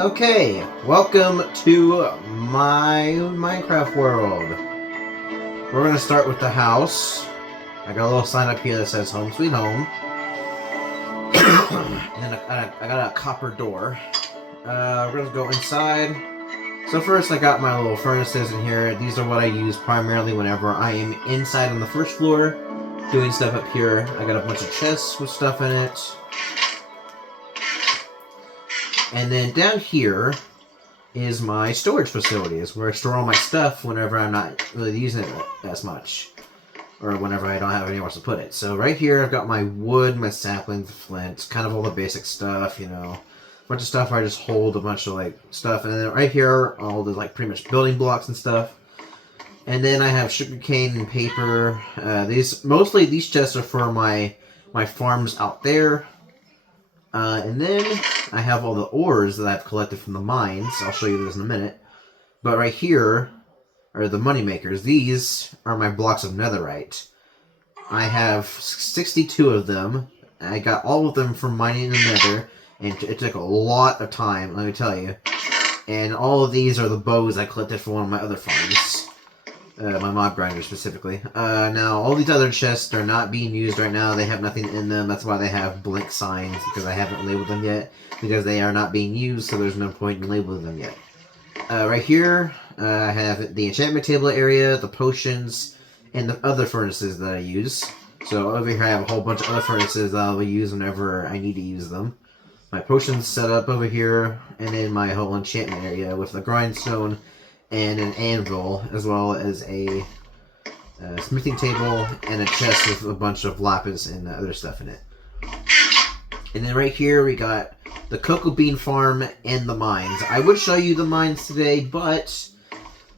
Okay, welcome to my Minecraft world. We're gonna start with the house. I got a little sign up here that says "Home Sweet Home," and then I got a copper door. We're gonna go inside. So first, I got my little furnaces in here. These are what I use primarily whenever I am inside on the first floor, doing stuff up here. I got a bunch of chests with stuff in it. And then down here is my storage facilities, where I store all my stuff whenever I'm not really using it as much, or whenever I don't have anywhere else to put it. So right here I've got my wood, my saplings, flint, kind of all the basic stuff, you know. A bunch of stuff where I just hold a bunch of like stuff, and then right here all the like pretty much building blocks and stuff. And then I have sugarcane and paper. Mostly these chests are for my farms out there. And then I have all the ores that I've collected from the mines. I'll show you this in a minute. But right here are the money makers. These are my blocks of netherite. I have 62 of them. I got all of them from mining in the nether, and it took a lot of time, let me tell you. And all of these are the bows I collected from one of my other farms. My mob grinder specifically. Now, all these other chests are not being used right now. They have nothing in them. That's why they have blank signs, because I haven't labeled them yet. Because they are not being used, so there's no point in labeling them yet. Right here, I have the enchantment table area, the potions, and the other furnaces that I use. So over here I have a whole bunch of other furnaces that I'll use whenever I need to use them. My potions set up over here, and then my whole enchantment area with the grindstone and an anvil, as well as a smithing table and a chest with a bunch of lapis and other stuff in it. And then right here we got the cocoa bean farm and the mines. I would show you the mines today, but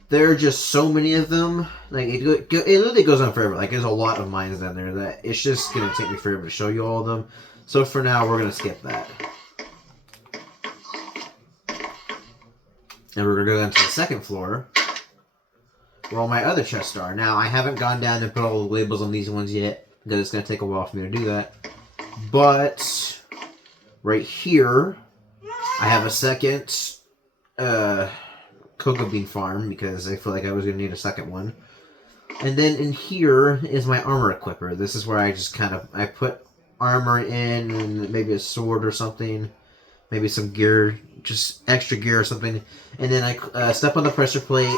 there are just so many of them. Like it literally goes on forever. Like there's a lot of mines down there that it's just gonna take me forever to show you all of them. So for now, we're gonna skip that. And we're going to go down to the second floor, where all my other chests are. Now, I haven't gone down and put all the labels on these ones yet, because it's going to take a while for me to do that. But, right here, I have a second cocoa bean farm, because I feel like I was going to need a second one. And then in here is my armor equipper. This is where I just I put armor in, and maybe a sword or something. Maybe some gear, just extra gear or something. And then I step on the pressure plate,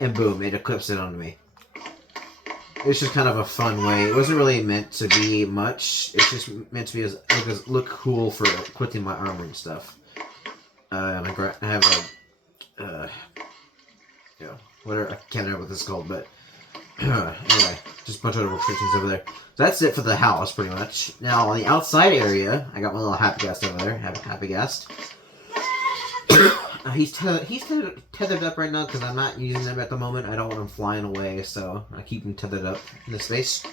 and boom, it equips it onto me. It's just kind of a fun way. It wasn't really meant to be much. It's just meant to be look cool for equipping my armor and stuff. And I have a, whatever, I can't remember what this is called, but anyway, just a bunch of restrictions over there. So that's it for the house, pretty much. Now, on the outside area, I got my little Happy Ghast over there. Happy Ghast. He's tethered up right now because I'm not using them at the moment. I don't want him flying away, so I keep him tethered up in this space.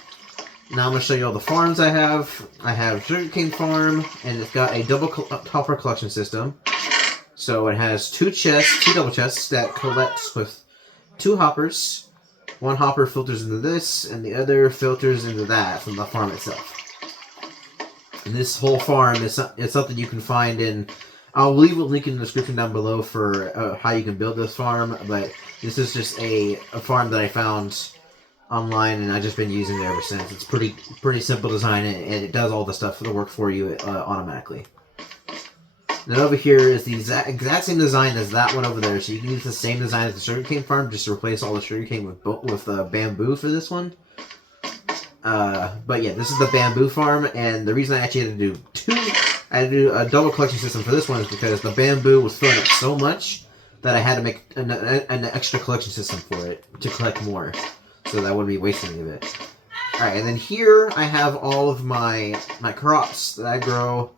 Now I'm going to show you all the farms I have. I have Sugarcane Farm, and it's got a double hopper collection system. So it has two double chests that collects with 2 hoppers. One hopper filters into this, and the other filters into that from the farm itself. And this whole farm is something you can find in... I'll leave a link in the description down below for how you can build this farm, but this is just a farm that I found online, and I've just been using it ever since. It's pretty simple design, and it does all the stuff for the work for you automatically. Then over here is the exact same design as that one over there, so you can use the same design as the sugarcane farm, just to replace all the sugarcane with bamboo for this one. But yeah, this is the bamboo farm, and the reason I actually had to do a double collection system for this one is because the bamboo was filling up so much that I had to make an extra collection system for it to collect more, so that I wouldn't be wasting any of it. Alright, and then here I have all of my crops that I grow.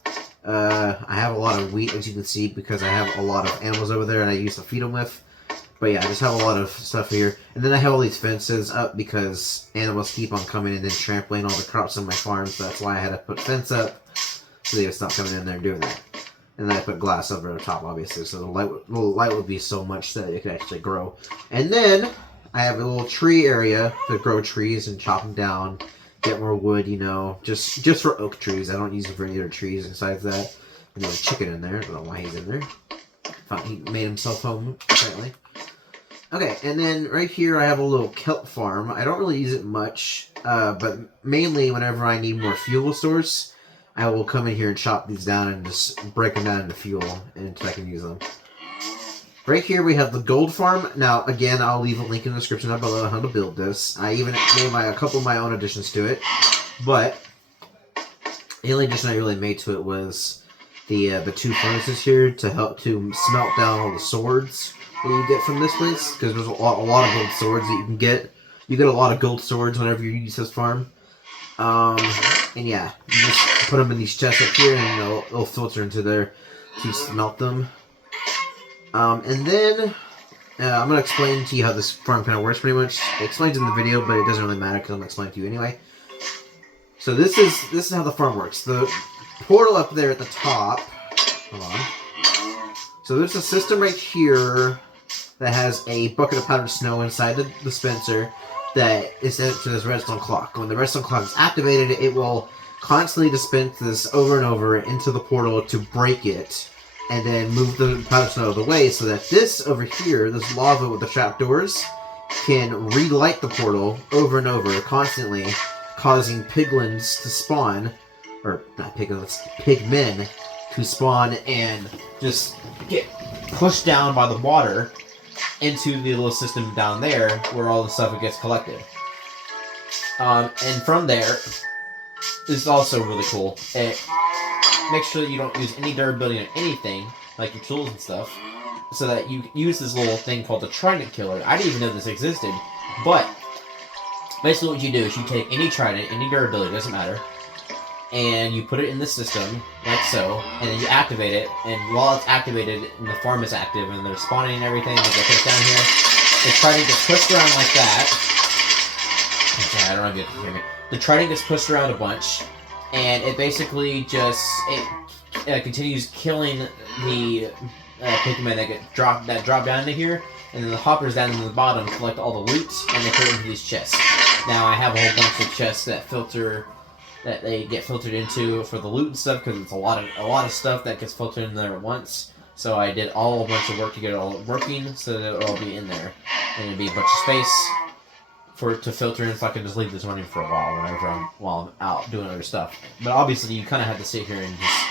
I have a lot of wheat, as you can see, because I have a lot of animals over there and I used to feed them with. But yeah, I just have a lot of stuff here. And then I have all these fences up because animals keep on coming in and trampling all the crops on my farm, so that's why I had to put fence up, so they would stop coming in there and doing that. And then I put glass over the top, obviously, so the light would be so much that it could actually grow. And then I have a little tree area to grow trees and chop them down. Get more wood, you know, just for oak trees. I don't use it for any other trees besides that. And there's a chicken in there. I don't know why he's in there. He made himself home, apparently. Okay, and then right here I have a little kelp farm. I don't really use it much, but mainly whenever I need more fuel source, I will come in here and chop these down and just break them down into fuel until I can use them. Right here we have the gold farm. Now, again, I'll leave a link in the description down below on how to build this. I even made a couple of my own additions to it, but the only addition I really made to it was the 2 furnaces here to help to smelt down all the swords that you get from this place, because there's a lot of gold swords that you can get. You get a lot of gold swords whenever you use this farm. And yeah, you just put them in these chests up here, and they'll filter into there to smelt them. And then I'm gonna explain to you how this farm kind of works. Pretty much, it explains in the video, but it doesn't really matter because I'm gonna explain it to you anyway. So this is how the farm works. The portal up there at the top. Hold on. So there's a system right here that has a bucket of powdered snow inside the dispenser that is sent to this redstone clock. When the redstone clock is activated, it will constantly dispense this over and over into the portal to break it, and then move the powdered snow out of the way so that this over here, this lava with the trapdoors, can relight the portal over and over, constantly causing piglins to spawn, or not piglins, pigmen to spawn and just get pushed down by the water into the little system down there where all the stuff gets collected. And from there, this is also really cool. It makes sure that you don't use any durability on anything, like your tools and stuff, so that you use this little thing called the trident killer. I didn't even know this existed, but basically what you do is you take any trident, any durability, doesn't matter, and you put it in the system, like so, and then you activate it, and while it's activated, and the farm is active, and they're spawning and everything, they get pushed down here, the trident gets pushed around like that. I'm sorry, I don't know if you can hear me. The trident gets pushed around a bunch, and it basically just, it continues killing the Pokemon that drop down into here, and then the hoppers down in the bottom collect all the loot, and they put it into these chests. Now I have a whole bunch of chests that they get filtered into for the loot and stuff, because it's a lot of stuff that gets filtered in there at once. So I did a bunch of work to get it all working, so that it'll all be in there, and it'll be a bunch of space for it to filter in, so I can just leave this running for a while while I'm out doing other stuff. But obviously, you kind of have to sit here and just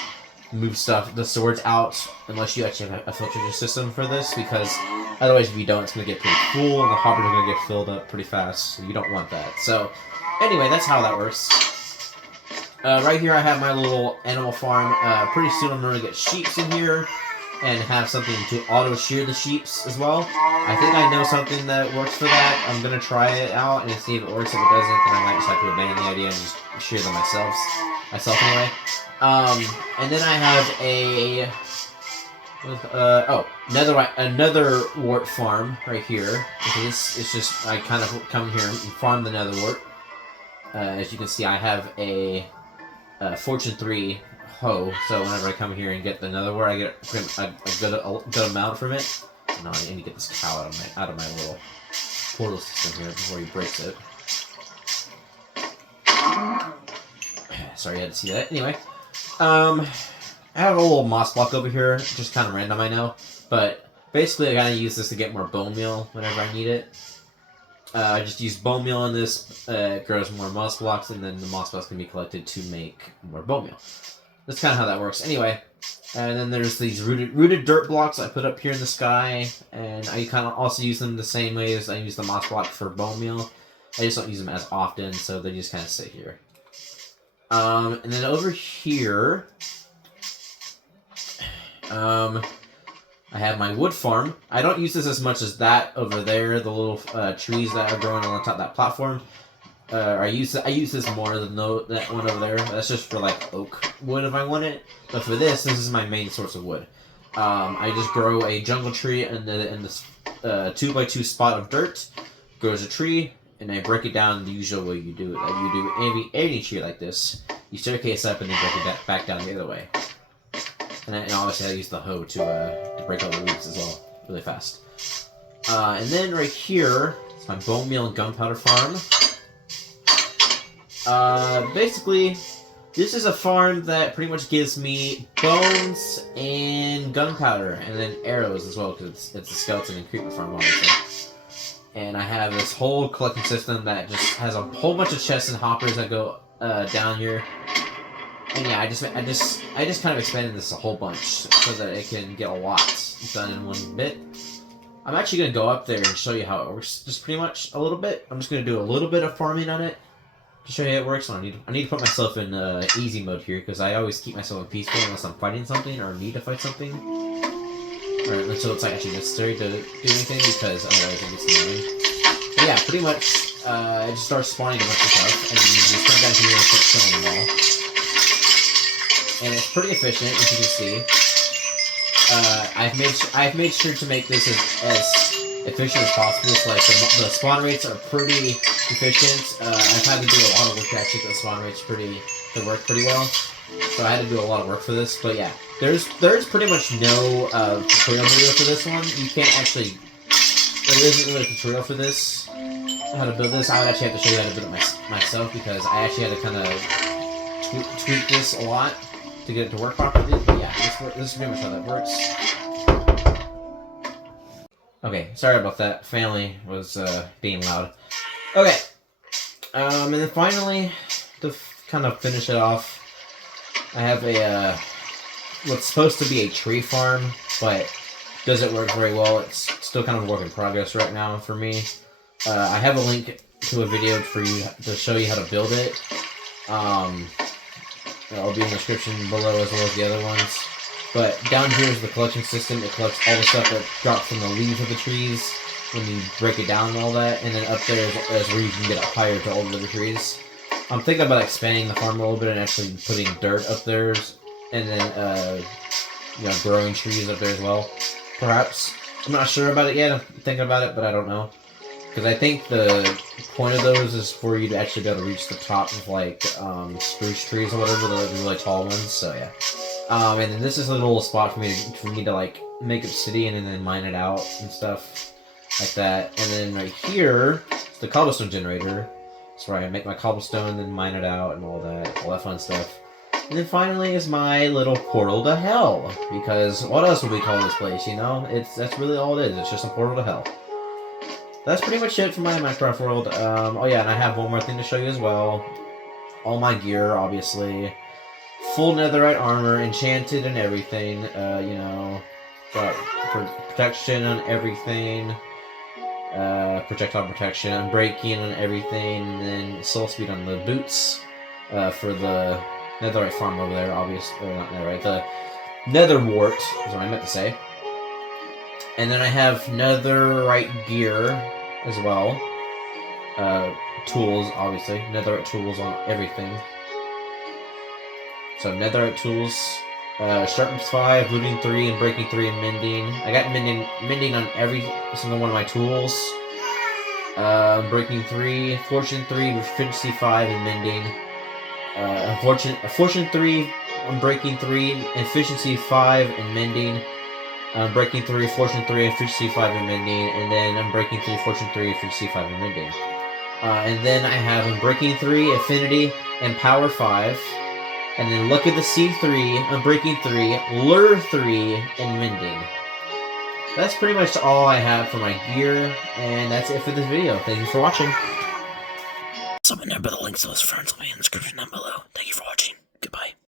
move the swords out, unless you actually have a filtration system for this, because otherwise, if you don't, it's going to get pretty full, and the hoppers are going to get filled up pretty fast, so you don't want that. So, anyway, that's how that works. Right here, I have my little animal farm. Pretty soon, I'm going to get sheeps in here, and have something to auto-shear the sheeps as well. I think I know something that works for that. I'm going to try it out and see if it works. If it doesn't, then I might just have to abandon the idea and just shear them myself anyway. And then I have another wart farm right here. So this is just, I kind of come here and farm the nether wart. As you can see, I have a Fortune 3 hoe, so whenever I come here and get the nether wart, I get a good amount from it. No, I need to get this cow out of my little portal system here before he breaks it. Sorry, you had to see that. Anyway, I have a little moss block over here, just kind of random, I know, but basically I gotta use this to get more bone meal whenever I need it. I just use bone meal on this, it grows more moss blocks, and then the moss blocks can be collected to make more bone meal. That's kind of how that works. Anyway, and then there's these rooted dirt blocks I put up here in the sky, and I kind of also use them the same way as I use the moss block for bone meal. I just don't use them as often, so they just kind of sit here. And then over here, I have my wood farm. I don't use this as much as that over there, the little trees that are growing on the top of that platform. I use this more than that one over there. That's just for like oak wood if I want it. But for this is my main source of wood. I just grow a jungle tree in this 2x2 spot of dirt. Grows a tree, and I break it down the usual way you do it. Like you do any tree like this. You staircase up and then break it back down the other way. And obviously I use the hoe to break all the roots as well, really fast. And then right here is my bone meal and gunpowder farm. Basically, This is a farm that pretty much gives me bones and gunpowder, and then arrows as well, because it's a skeleton and creeper farm, obviously. And I have this whole collecting system that just has a whole bunch of chests and hoppers that go down here. And yeah, I just kind of expanded this a whole bunch so that it can get a lot done in one bit. I'm actually gonna go up there and show you how it works, just pretty much a little bit. I'm just gonna do a little bit of farming on it to show you how it works. I need to put myself in easy mode here because I always keep myself in peaceful unless I'm fighting something or need to fight something, or until it's like actually necessary to do anything, because otherwise it gets annoying. But yeah, pretty much it just starts spawning a bunch of stuff, and then you just come down here and start killing them all. And it's pretty efficient, as you can see. I've made sure to make this as efficient as possible. So like the spawn rates are pretty efficient. I've had to do a lot of work to actually get the spawn rates to work pretty well. So I had to do a lot of work for this. But yeah, there's pretty much no tutorial video for this one. You can't actually. There isn't really a tutorial for this. How to build this. I would actually have to show you how to build it myself, because I actually had to kind of tweak this a lot to get it to work properly. But yeah, this is pretty much how that works. Okay, sorry about that. Family was being loud. Okay, and then finally, to kind of finish it off, I have a what's supposed to be a tree farm, but doesn't work very well. It's still kind of a work in progress right now for me. I have a link to a video for you to show you how to build it. It'll be in the description below as well as the other ones. But down here is the collection system. It collects all the stuff that drops from the leaves of the trees when you break it down and all that. And then up there is where you can get up higher to all the other trees. I'm thinking about expanding the farm a little bit and actually putting dirt up there, and then growing trees up there as well. Perhaps. I'm not sure about it yet. I'm thinking about it, but I don't know. Because I think the point of those is for you to actually be able to reach the top of like spruce trees or whatever, the really tall ones. So yeah. And then this is a little spot for me to like make obsidian and then mine it out and stuff like that. And then right here is the cobblestone generator. That's where I make my cobblestone, then mine it out and all that fun stuff. And then finally is my little portal to hell. Because what else would we call this place? You know, that's really all it is. It's just a portal to hell. That's pretty much it for my Minecraft world. Oh yeah, and I have one more thing to show you as well. All my gear, obviously. Full netherite armor, enchanted and everything. Got protection on everything. Projectile protection, unbreaking on everything, and then soul speed on the boots. For the netherite farm over there, obviously. Or not netherite, the nether wart is what I meant to say. And then I have netherite gear as well. Tools, obviously. Netherite tools on everything. So netherite tools, sharpness 5, looting 3, and breaking 3, and mending. I got mending on every single one of my tools. Breaking 3, fortune 3, efficiency 5, and mending. Fortune 3, breaking 3, efficiency 5, and mending. Breaking 3, fortune 3, efficiency 5, and mending. And then I'm breaking 3, fortune 3, efficiency 5, and mending. And then I have Unbreaking 3, Affinity, and Power 5. And then Luck of the Sea 3, Unbreaking 3, Lure 3, and Mending. That's pretty much all I have for my gear, and that's it for this video. Thank you for watching. Remember the links to those friends will be in the description down below. Thank you for watching.